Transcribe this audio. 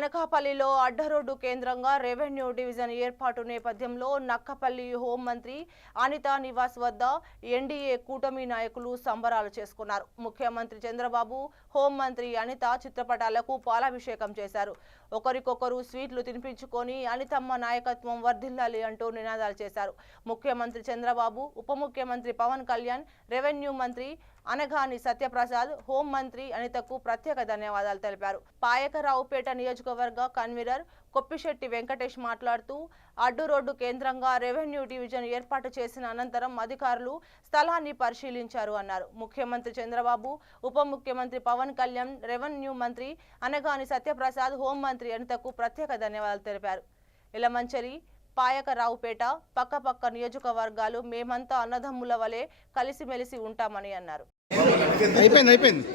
అనకాపల్లిలో అడ్డరోడ్డు కేంద్రంగా revenue division ఏర్పాటు నేపథ్యంలో నక్కపల్లి హోంమంత్రి అనిత నివాస్ వద్ద ఎన్డీఏ కూటమి నాయకులు సంబరాలు చేసుకున్నారు. ముఖ్యమంత్రి చంద్రబాబు, హోంమంత్రి అనిత చిత్రపటాలకు పాలాభిషేకం చేశారు. ఒకరికొకరు స్వీట్లు తినిపించుకొని అనితమ్మ నాయకత్వం వర్ధిల్లాలి అంటూ నినాదాలు చేశారు. ముఖ్యమంత్రి చంద్రబాబు, ఉప ముఖ్యమంత్రి పవన్ కళ్యాణ్, రెవెన్యూ మంత్రి అనగాని సత్యప్రసాద్, హోంమంత్రి అనితకు ప్రత్యేక ధన్యవాదాలు తెలిపారు. పాయకరావుపేట నియోజకవర్గ కన్వీనర్ కొప్పిశెట్టి వెంకటేష్ మాట్లాడుతూ అడ్డు రోడ్డు కేంద్రంగా రెవెన్యూ డివిజన్ ఏర్పాటు చేసిన అనంతరం అధికారులు స్థలాన్ని పరిశీలించారు అన్నారు. ముఖ్యమంత్రి చంద్రబాబు, ఉప ముఖ్యమంత్రి పవన్ కళ్యాణ్, రెవెన్యూ మంత్రి అనగాని సత్యప్రసాద్, హోంమంత్రి అనితకు ప్రత్యేక ధన్యవాదాలు తెలిపారు. ఇలమంచలి, పాయకరావుపేట పక్కపక్క నియోజకవర్గాలు మేమంతా అన్నదమ్ముల వలె కలిసిమెలిసి ఉంటామని అన్నారు. అయిపోయింది